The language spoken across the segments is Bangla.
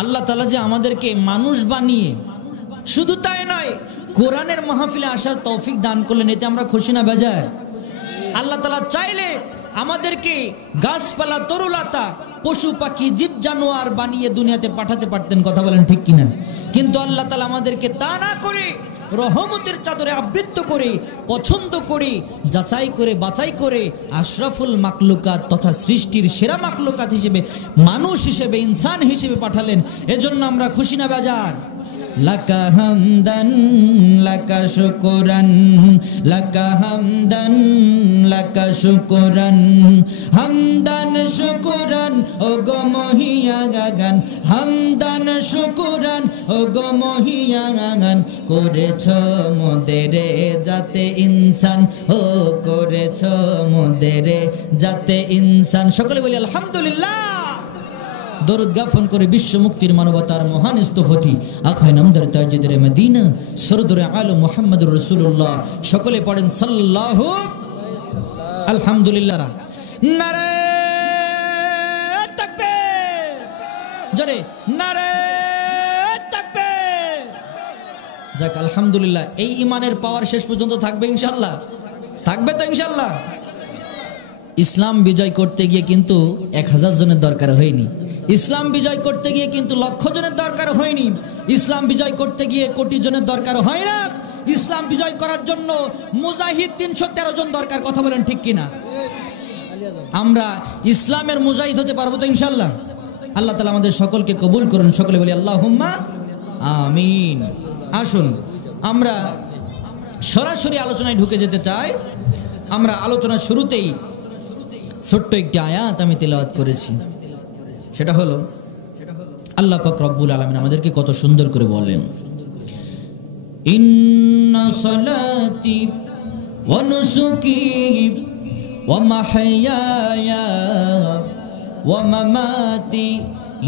আল্লাহ তাআলা যে আমাদেরকে মানুষ বানিয়ে, শুধু তাই নয়, কোরআনের মাহফিলে আসার তৌফিক দান করলেন, এতে আমরা খুশি না বেজার? আল্লাহ তাআলা চাইলে আমাদেরকে গাছপালা, তরুলতা, পশু পাখি, জীব জানোয়ার বানিয়ে দুনিয়াতে পাঠাতে পারতেন, কথা বলেন ঠিক কিনা? কিন্তু আল্লাহ তাআলা আমাদেরকে তা না করে রহমতের চাদরে আবৃত করে, পছন্দ করে, যাচাই করে, বাছাই করে আশরাফুল মাকলুকাত তথা সৃষ্টির সেরা মাকলুকাত হিসেবে, মানুষ হিসেবে, ইনসান হিসেবে পাঠালেন। এজন্য আমরা খুশি না বেজার? লাকা হামদান লাকা শুকরান, লাকা হামদান লাকা শুকরান, হামদান শুকরান ও গো মহিয়াগান, হামদান শুকরান ও গো মহিয়াগান, করেছ মোদেরে যাতে ইনসান, ও করেছ মোদেরে যাতে ইনসান। সকলে বলি আলহামদুলিল্লাহ। দরুদ গাফন করে বিশ্ব মুক্তির মানবতার মহান স্থপতি আখায়ে নামদার তাজেদারে মদিনা সরদরে আলম মুহাম্মদুর রাসূলুল্লাহ। সকলে পড়েন সাল্লাল্লাহু আলহামদুলিল্লাহ। নারে তাকবীর, জোরে নারে তাকবীর। যাক আলহামদুলিল্লাহ, এই ইমানের পাওয়ার শেষ পর্যন্ত থাকবে ইনশাআল্লাহ, থাকবে তো ইনশাআল্লাহ। ইসলাম বিজয় করতে গিয়ে কিন্তু 1000 জনের দরকার হয়নি, ইসলাম বিজয় করতে গিয়ে কিন্তু লক্ষ জনের দরকার হয়নি, ইসলাম বিজয় করতে গিয়ে কোটি জনের দরকার হয় না। ইসলাম বিজয় করার জন্য মুজাহিদ 313 জন দরকার, কথা বলেন ঠিক কিনা? আমরা ইসলামের মুজাহিদ হতে পারবো তো ইনশাআল্লাহ? আল্লাহ তাআলা আমাদের সকলকে কবুল করুন, সকলে বলি আল্লাহুম্মা আমিন। আসুন আমরা সরাসরি আলোচনায় ঢুকে যেতে চাই। আমরা আলোচনার শুরুতেই ছোট্ট একটি আয়াত আমি তেলাওয়াত করেছি, সেটা হলো আল্লাহ পাক রব্বুল আলামিন আমাদেরকে কত সুন্দর করে বলেন, ইন্না সালাতি ওয়া নুসুকি ওয়া মাহইয়ায়া ওয়া মামাতি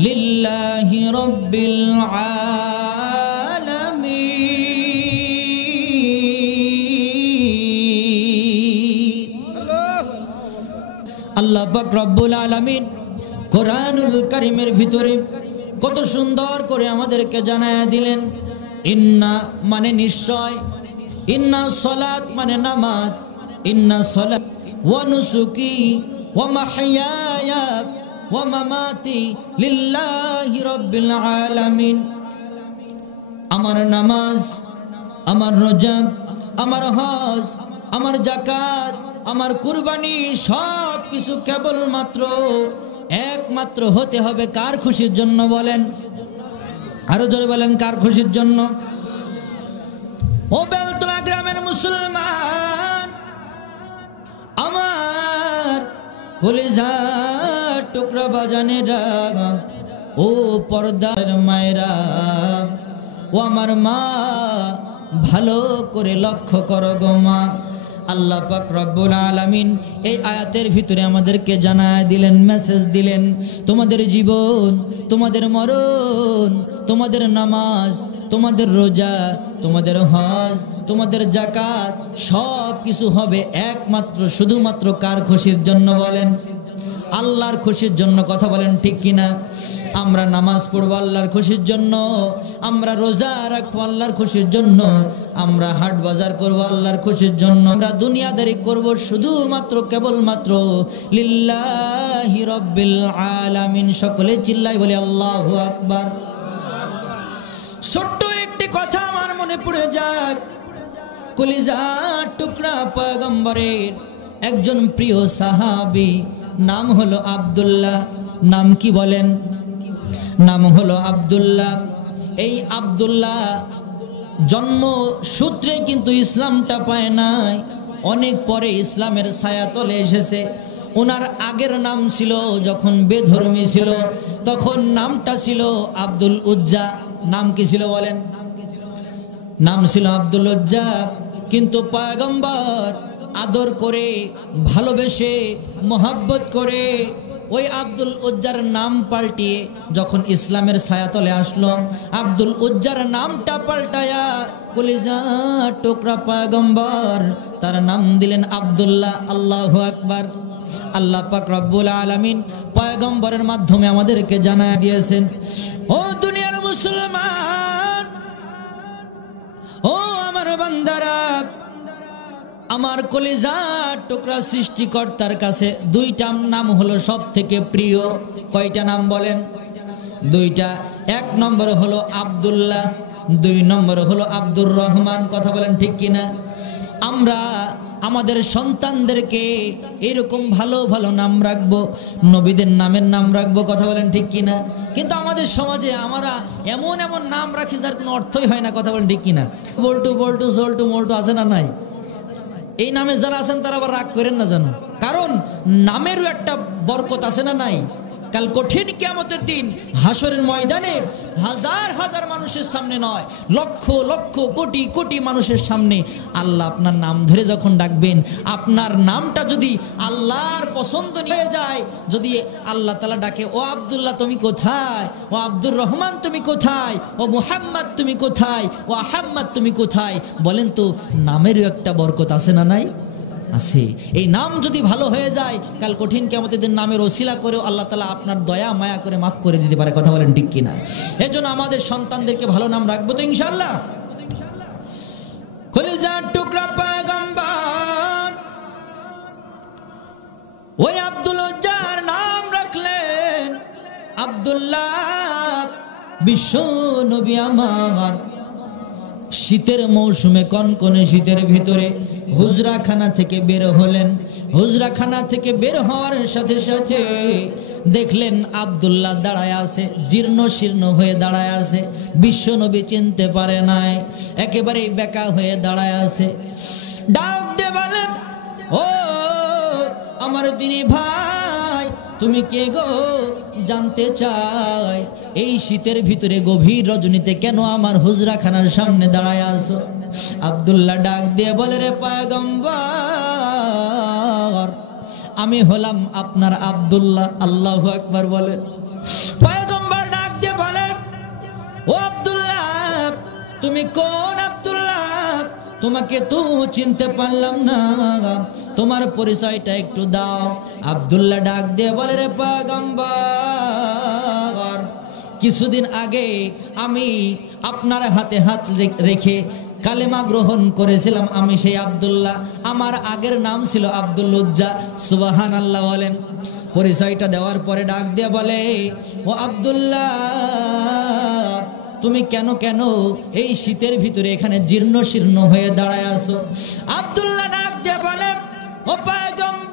লিল্লাহি রাব্বিল আলামিন। আল্লাহ পাক রব্বুল আলামিন কোরআনুল কারীমের ভিতরে কত সুন্দর করে আমাদেরকে জানায়া দিলেন, ইন্না মানে নিশ্চয়, ইন্না সালাত মানে নামাজ, ইন্না সালাত ওয়া নুসুকি ওয়া মাহইয়ায়া ওয়া মামাতি লিল্লাহি রাব্বিল আলামিন। আমার নামাজ, আমার রোজা, আমার হজ, আমার যাকাত, আমার কুরবানি সব কিছু কেবলমাত্র একমাত্র হতে হবে কার খুশির জন্য? বলেন, আরো জোরে বলেন, কার খুশির জন্য? ও বেলতলা গ্রামের মুসলমান, আমার কলিজার টুকরা বাজানেরা, ও পর্দার মায়েরা, ও আমার মা, ভালো করে লক্ষ্য করো গো মা। আল্লাহ পাক রব্বুল আলামিন এই আয়াতের ভিতরে আমাদেরকে জানায় দিলেন, মেসেজ দিলেন, তোমাদের জীবন, তোমাদের মরণ, তোমাদের নামাজ, তোমাদের রোজা, তোমাদের হজ, তোমাদের যাকাত সব কিছু হবে একমাত্র শুধুমাত্র কার খুশির জন্য? বলেন, আল্লাহর খুশির জন্য। কথা বলেন ঠিক কিনা? আমরা নামাজ পড়বো আল্লাহর খুশির জন্য, আমরা রোজা রাখবো আল্লাহর খুশির জন্য, আমরা হাট বাজার করবো আল্লাহর খুশির জন্য, আমরা দুনিয়াদারি করবো শুধুমাত্র কেবলমাত্র লিল্লাহি রাব্বিল আলামিন। সকলে চিল্লাই বলে আল্লাহু আকবার। ছোট্ট একটি কথা আমার মনে পড়ে যায়, কলিজার টুকরা পয়গম্বরের একজন প্রিয় সাহাবী, নাম হলো আব্দুল্লাহ। নাম কি বলেন? নাম হলো আব্দুল্লাহ। এই আব্দুল্লাহ জন্ম সূত্রে কিন্তু ইসলামটা পায় নাই, অনেক পরে ইসলামের ছায়াতলে এসেছে। ওনার আগের নাম ছিল, যখন বেধর্মী ছিল তখন নামটা ছিল আব্দুল উজ্জা। নাম কি ছিল বলেন? নাম ছিল আব্দুল উজ্জা। কিন্তু পয়গম্বর আদর করে, ভালোবেসে, মোহাব্বত করে ওই আব্দুল উজ্জার নাম পাল্টিয়ে যখন ইসলামের ছায়াতলে আসলো, আব্দুল উজ্জার নামটা পাল্টায়া কলিজার টুকরা পয়গম্বর তার নাম দিলেন আব্দুল্লাহ। আল্লাহু আকবার। আল্লাহ পাক রব্বুল আলামিন পয়গম্বরের মাধ্যমে আমাদেরকে জানায় দিয়েছেন, ও ও দুনিয়ার মুসলমান, ও আমার বান্দারা, আমার কলিজার টুকরা সৃষ্টিকর্তার কাছে দুইটা নাম হলো সব থেকে প্রিয়। কয়টা নাম বলেন? দুইটা। এক নম্বর হলো আব্দুল্লাহ, দুই নম্বর হলো আব্দুর রহমান। কথা বলেন ঠিক কিনা? আমরা আমাদের সন্তানদেরকে এরকম ভালো ভালো নাম রাখবো, নবীদের নামের নাম রাখবো। কথা বলেন ঠিক কিনা? কিন্তু আমাদের সমাজে আমরা এমন এমন নাম রাখি যার কোনো অর্থই হয় না। কথা বলেন ঠিক কিনা? বল্টু বল্টু সল্টু মল্টু আছে না নাই? এই নামে যারা আছেন তারা আবার রাগ করেন না জানো, কারণ নামেরও একটা বরকত আছে না নাই? কাল কঠিন কিয়ামতের দিন হাসরের ময়দানে হাজার হাজার মানুষের সামনে নয়, লক্ষ লক্ষ কোটি কোটি মানুষের সামনে আল্লাহ আপনার নাম ধরে যখন ডাকবেন, আপনার নামটা যদি আল্লাহর পছন্দ নিয়ে যায়, যদি আল্লাহ তাআলা ডাকে, ও আব্দুল্লাহ তুমি কোথায়, ও আব্দুর রহমান তুমি কোথায়, ও মুহাম্মদ তুমি কোথায়, ও আহম্মদ তুমি কোথায়, বলেন তো নামেরও একটা বরকত আছে না নাই? আছে। এই নাম যদি ভালো হয়ে যায়, কাল কঠিন কিয়ামতের দিন নামের ওসিলা করেও আল্লাহ তাআলা আপনার দয়া মায়া করে মাফ করে দিতে পারে। কথা বলেন ঠিক কিনা? এজন্য আমাদের সন্তানদেরকে ভালো নাম রাখবো তো ইনশাআল্লাহ। কলিজার টুকরা পয়গম্বর ওই আব্দুল উজ্জার নাম রাখলেন আব্দুল্লাহ। বিশ্ব নবী আমার শীতের মৌসুমে কনকনে শীতের ভিতরে হুজরাখানা থেকে বের হলেন। হুজরাখানা থেকে বের হওয়ার সাথে সাথে দেখলেন আব্দুল্লাহ দাঁড়ায় আছে, জীর্ণ শীর্ণ হয়ে দাঁড়ায় আছে। বিশ্ব নবী চিনতে পারে নাই, একেবারে বেকা হয়ে দাঁড়ায় আছে। ডাক দিয়ে বলেন, ও আমার দিনী ভাই, তুমি কে গো? জানতে চাই এই শীতের ভিতরে গভীর রজনীতে কেন আমার হুজরাখানার সামনে দাঁড়ায় আছো? আব্দুল্লাহ ডাক দিয়ে বলে, রে পয়গম্বর, আমি হলাম আপনার আব্দুল্লাহ। আল্লাহু আকবার বলেন। পয়গম্বর ডাক দিয়ে বলে, ও আব্দুল্লাহ, তুমি কোন আব্দুল্লাহ? তোমাকে তো চিনতে পারলাম না, তোমার পরিচয়টা একটু দাও। আব্দুল্লাহ ডাক দিয়ে বলে, রে পয়গম্বর, কিছুদিন আগে আমি আপনার হাতে হাত রেখে কালেমা গ্রহণ করেছিলাম। আমি সেই আব্দুল্লাহ, আমার আগের নাম ছিল আব্দুল উজ্জা। সুবহানাল্লাহ বলেন। পরিচয়টা দেওয়ার পরে ডাক দিয়ে বলে, ও আব্দুল্লাহ, তুমি কেন কেন এই শীতের ভিতরে এখানে জীর্ণ শীর্ণ হয়ে দাঁড়ায় আছো? আব্দুল্লাহ ডাক দিয়ে বলে, ও পয়গম্বর,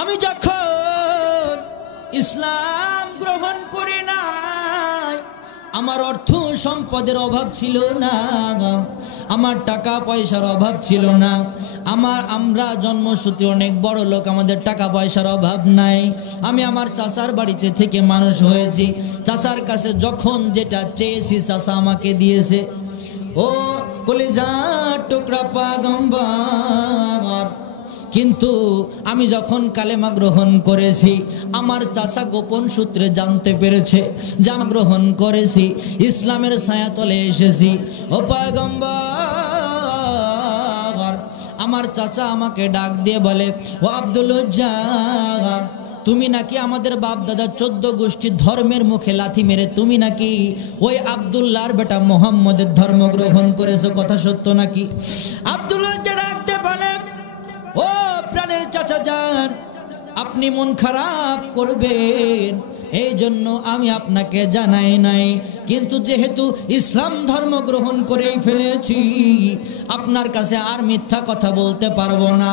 আমি যখন ইসলাম গ্রহণ করি নাই, আমার অর্থ সম্পদের অভাব ছিল না, আমার টাকা পয়সার অভাব ছিল না। আমরা জন্মসূত্রে অনেক বড় লোক, আমাদের টাকা পয়সার অভাব নাই। আমি আমার চাচার বাড়িতে থেকে মানুষ হয়েছি। চাচার কাছে যখন যেটা চেয়েছি চাচা আমাকে দিয়েছে। ও কলিজার টুকরা পয়গম্বর, কিন্তু আমি যখন কালেমা গ্রহণ করেছি, আমার চাচা গোপন সূত্রে জানতে পেরেছে যে আমি গ্রহণ করেছি, ইসলামের ছায়াতলে এসেছি। ও পয়গম্বর, আমার চাচা আমাকে ডাক দিয়ে বলে, ও আব্দুল উজ্জা, তুমি নাকি আমাদের বাপ দাদা 14 গোষ্ঠী ধর্মের মুখে লাথি মেরে তুমি নাকি ওই আব্দুল্লাহর বেটা মোহাম্মদের ধর্ম গ্রহণ করেছো, কথা সত্য নাকি? আব্দুল্লাহ ডাক দিয়ে বলে, ও প্রাণের চাচা যান, আপনি মন খারাপ করবেন এই জন্য আমি আপনাকে জানাই নাই, কিন্তু যেহেতু ইসলাম ধর্ম গ্রহণ করেই ফেলেছি, আপনার কাছে আর মিথ্যা কথা বলতে পারবো না।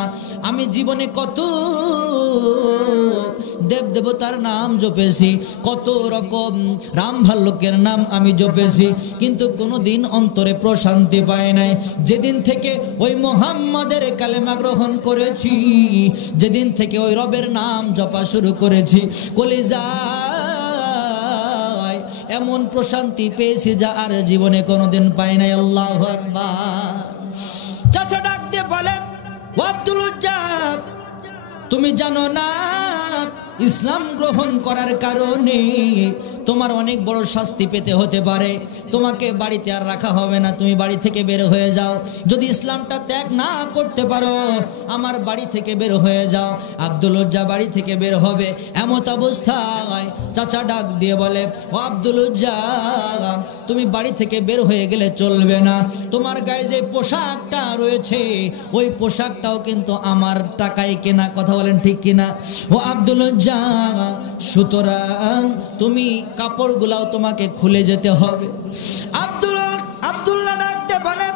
আমি জীবনে কত দেব দেবতার নাম জপেছি, কত রকম রাম ভাল্লুকের নাম আমি জপেছি, কিন্তু কোনোদিন অন্তরে প্রশান্তি পাই নাই। যেদিন থেকে ওই মোহাম্মদের কালেমা গ্রহণ করেছি, যেদিন থেকে ওই রবের নাম জপা শুরু করেছি, কলিজায় এমন প্রশান্তি পেয়েছি যা আর জীবনে কোনোদিন পাই নাই। আল্লাহু আকবার। চাচা ডাক দিয়ে বলে, ও আব্দুল উজ্জা, তুমি জানো না ইসলাম গ্রহণ করার কারণে তোমার অনেক বড় শাস্তি পেতে হতে পারে। তোমাকে বাড়িতে আর রাখা হবে না, তুমি বাড়ি থেকে বের হয়ে যাও। যদি ইসলামটা ত্যাগ না করতে পারো আমার বাড়ি থেকে বের হয়ে যাও। আব্দুল উজ্জা বাড়ি থেকে বের হবে, এমত অবস্থায় চাচা ডাক দিয়ে বলে, ও আব্দুল উজ্জা, তুমি বাড়ি থেকে বের হয়ে গেলে চলবে না। তোমার গায়ে যে পোশাকটা রয়েছে ওই পোশাকটাও কিন্তু আমার টাকায় কেনা, কথা বলেন ঠিক কিনা? ও আব্দুল উজ্জা, সুতরাং তুমি কাপড়গুলাও তোমাকে খুলে যেতে হবে। আব্দুল্লাহ ডাকতে বলে,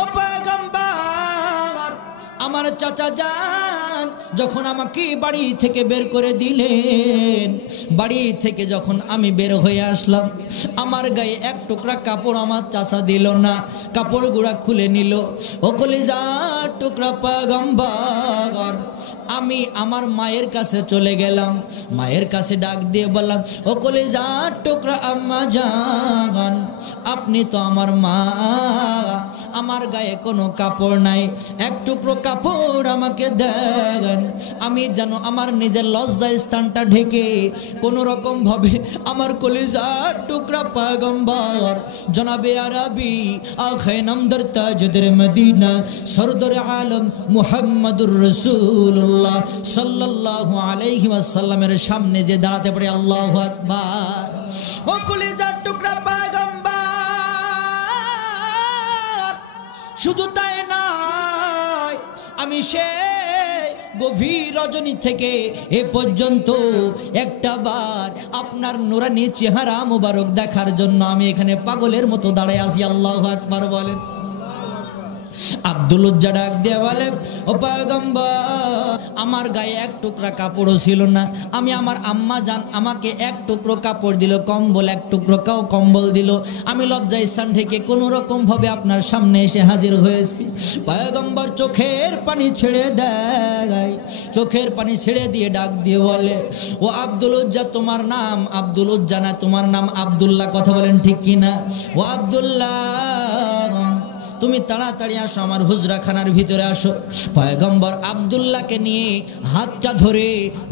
ও পয়গম্বর, আমার চাচা যান যখন আমাকে বাড়ি থেকে বের করে দিলেন, বাড়ি থেকে যখন আমি বের হয়ে আসলাম আমার গায়ে এক টুকরা কাপড় আমার চাচা দিল না, কাপড়গুলা খুলে নিল। ও কলিজার টুকরা পয়গম্বর, আমি আমার মায়ের কাছে চলে গেলাম, মায়ের কাছে ডাক দিয়ে বললাম, ও কলিজার টুকরা আম্মা জান, আপনি তো আমার মা, আমার গায়ে কোনো কাপড় নাই, এক টুকরো কাপড় আমাকে দেন, আমি যেন আমার নিজের লজ্জা স্থানটা ঢেকে কোন রকম ভাবে আমার কলিজার টুকরা পয়গম্বর জনাবে আরবি আখে নামদার তাজদার মদিনা সরদার আলম মুহাম্মদুর রাসূলুল্লাহ সাল্লাল্লাহু আলাইহি ওয়াসাল্লামের সামনে যে দাঁড়াতে পারে। আল্লাহু আকবার। ও কলিজার টুকরা পয়গম্বর, শুধু তাই নয়, আমি সে গভীর রজনী থেকে এ পর্যন্ত একটা বার আপনার নুরানি চেহারা মুবারক দেখার জন্য আমি এখানে পাগলের মতো দাঁড়ায় আছি। আল্লাহু আকবার বলেন। আব্দুল উজ্জা ডাক দিয়ে বলে, ও পয়গম্বর, আমার গায়ে এক টুকরা কাপড়ও ছিল না, আমি আমার আম্মা জান আমাকে এক টুকরো কাপড় দিল, কম্বল এক টুকরো কম্বল দিল, আমি লজ্জা স্থান থেকে কোনো রকম ভাবে আপনার সামনে এসে হাজির হয়েছি। পয়গম্বর চোখের পানি ছেড়ে দেয়, চোখের পানি ছেড়ে দিয়ে ডাক দিয়ে বলে, ও আব্দুল উজ্জা, তোমার নাম আব্দুল উজ্জা না, তোমার নাম আব্দুল্লাহ, কথা বলেন ঠিক কিনা? ও আব্দুল্লাহ, তুমি তাড়াতাড়ি আসো, আমার হুজরাখানার ভিতরে আসো। পয়গম্বর আব্দুল্লাহকে নিয়ে হাতটা ধরে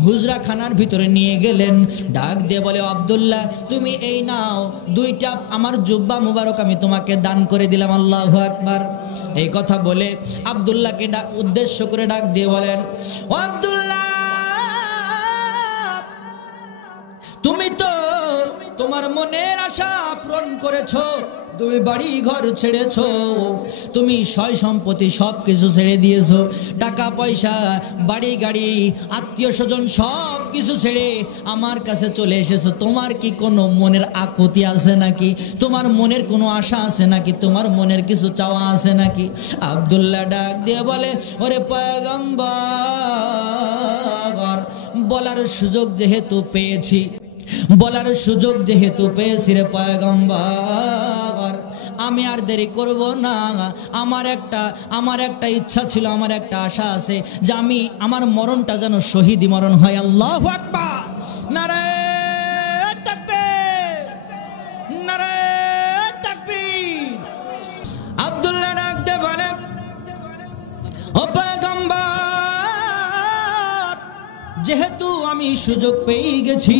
হুজরাখানার ভিতরে নিয়ে গেলেন, ডাক দিয়ে বলে, আব্দুল্লাহ, তুমি এই নাও দুইটা আমার জুব্বা মুবারক আমি তোমাকে দান করে দিলাম। আল্লাহু আকবার। এই কথা বলে আব্দুল্লাহকে উদ্দেশ্য করে ডাক দিয়ে বলেন, ও আব্দুল্লাহ, তুমি তো তোমার মনের আশা পূরণ করেছো, তুমি বাড়ি ঘর ছেড়েছো, তুমি সয় সম্পত্তি সব কিছু ছেড়ে দিয়েছো, টাকা পয়সা বাড়ি গাড়ি আত্মীয় স্বজন সব কিছু ছেড়ে আমার কাছে চলে এসেছো। তোমার কি কোনো মনের আকুতি আছে নাকি? তোমার মনের কোনো আশা আছে নাকি? তোমার মনের কিছু চাওয়া আছে নাকি? আব্দুল্লাহ ডাক দিয়ে বলে, ওরে পয়গম্বর, বলার সুযোগ যেহেতু পেয়েছি, বলার সুযোগ যেহেতু পেয়েছি রে পয়গম্বর, আমি আর দেরি করব না। আমার একটা ইচ্ছা ছিল, আমার একটা আশা আছে যে আমি আমার মরণটা যেন শহীদি মরণ হয়। আল্লাহু আকবার। নারায়ে তাকবীর, নারায়ে তাকবীর। আব্দুল্লাহ ডাক দিয়ে বলে, ও পয়গম্বর, যেহেতু আমি সুযোগ পেয়ে গেছি,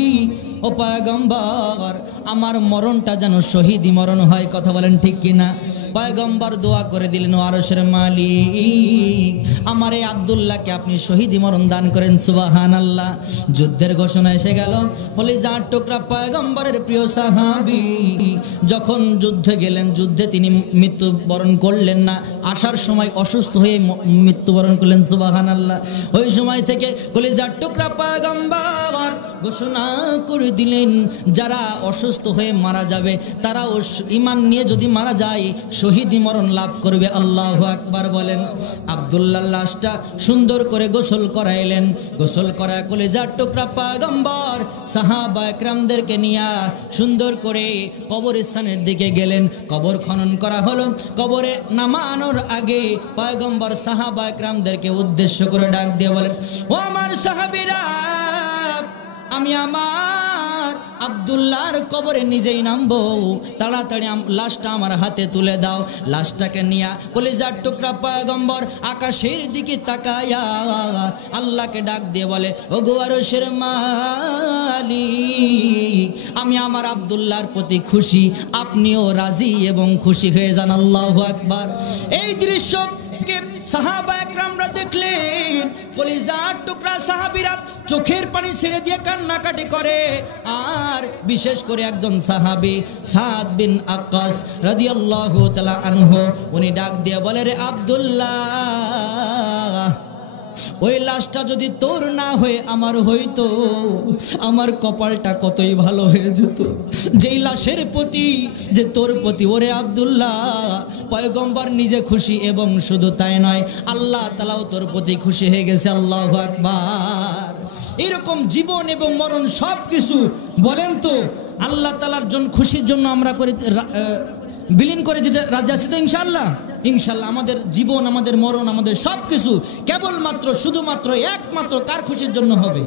ও পয়গম্বর, আমার মরণটা যেন শহীদি মরণ হয়, কথা বলেন ঠিক কিনা? পয়গম্বর দোয়া করে দিলেন, ও আরশের মালিক, আমার এই আব্দুল্লাহকে আপনি শহীদি মরণ দান করেন। সুবহানাল্লাহ। যুদ্ধের ঘোষণা এসে গেল। বলি যার টুকরা পয়গম্বরের প্রিয় সাহাবী যখন যুদ্ধে গেলেন, যুদ্ধে তিনি মৃত্যুবরণ করলেন না, আসার সময় অসুস্থ হয়ে মৃত্যুবরণ করলেন। সুবহানাল্লাহ। ওই সময় থেকে বলি যার টুকরা পয়গম্বর ঘোষণা করে দিলেন, যারা অসুস্থ হয়ে মারা যাবে তারা ঈমান নিয়ে যদি মারা যায় শহীদি মরণ লাভ করবে। আল্লাহু আকবার বলেন। আব্দুল্লাহ লাশটা সুন্দর করে গোসল করাইলেন, গোসল করায় কলিজার টুকরা পয়গম্বর সাহাবা একরামদেরকে নিয়ে সুন্দর করে কবরস্থানের দিকে গেলেন। কবর খনন করা হলো। কবরে নামানোর আগে পয়গম্বর সাহাবা একরামদেরকে উদ্দেশ্য করে ডাক দিয়ে বলেন, ও আমার সাহাবীরা, আমি আমার আব্দুল্লাহর কবরে নিজেই নামবো, তাড়াতাড়ি লাশটা আমার হাতে তুলে দাও। লাশটাকে নিয়ে কলিজার টুকরা পয়গম্বর আকাশের দিকে তাকায়া আল্লাহকে ডাক দিয়ে বলে, ওগো আরশের মালিক, আমি আমার আব্দুল্লাহর প্রতি খুশি, আপনিও রাজি এবং খুশি হয়ে যান। আল্লাহু আকবার। এই দৃশ্যকে সাহাবা একরামরা দেখলেন, কলিজার টুকরা সাহাবীরা চোখের পানি ছেড়ে দিয়ে কান্নাকাটি করে। আর বিশেষ করে একজন সাহাবী সাদ বিন আক্কাস রাদিয়াল্লাহু তাআলা আনহু, উনি ডাক দিয়ে বলে, রে আব্দুল্লাহ, ওই লাশটা যদি তোর না হয়ে আমার হইতো, আমার কপালটা কতই ভালো হয়ে যেত। যেই লাশের প্রতি যে তোর প্রতি, ওরে আব্দুল্লাহ, পয়গম্বর নিজে খুশি এবং শুধু তাই নয়, আল্লাহ তাআলাও তোর প্রতি খুশি হয়ে গেছে। আল্লাহু আকবার। এরকম জীবন এবং মরণ সব কিছু বলেন তো আল্লাহ তাআলার জন্য, খুশির জন্য আমরা করে বিলীন করে দিতে রাজি আছি তো ইনশাআল্লাহ? ইনশাআল্লাহ। আমাদের জীবন, আমাদের মরণ, আমাদের সব কিছু কেবলমাত্র শুধুমাত্র একমাত্র কার খুশির জন্য হবে?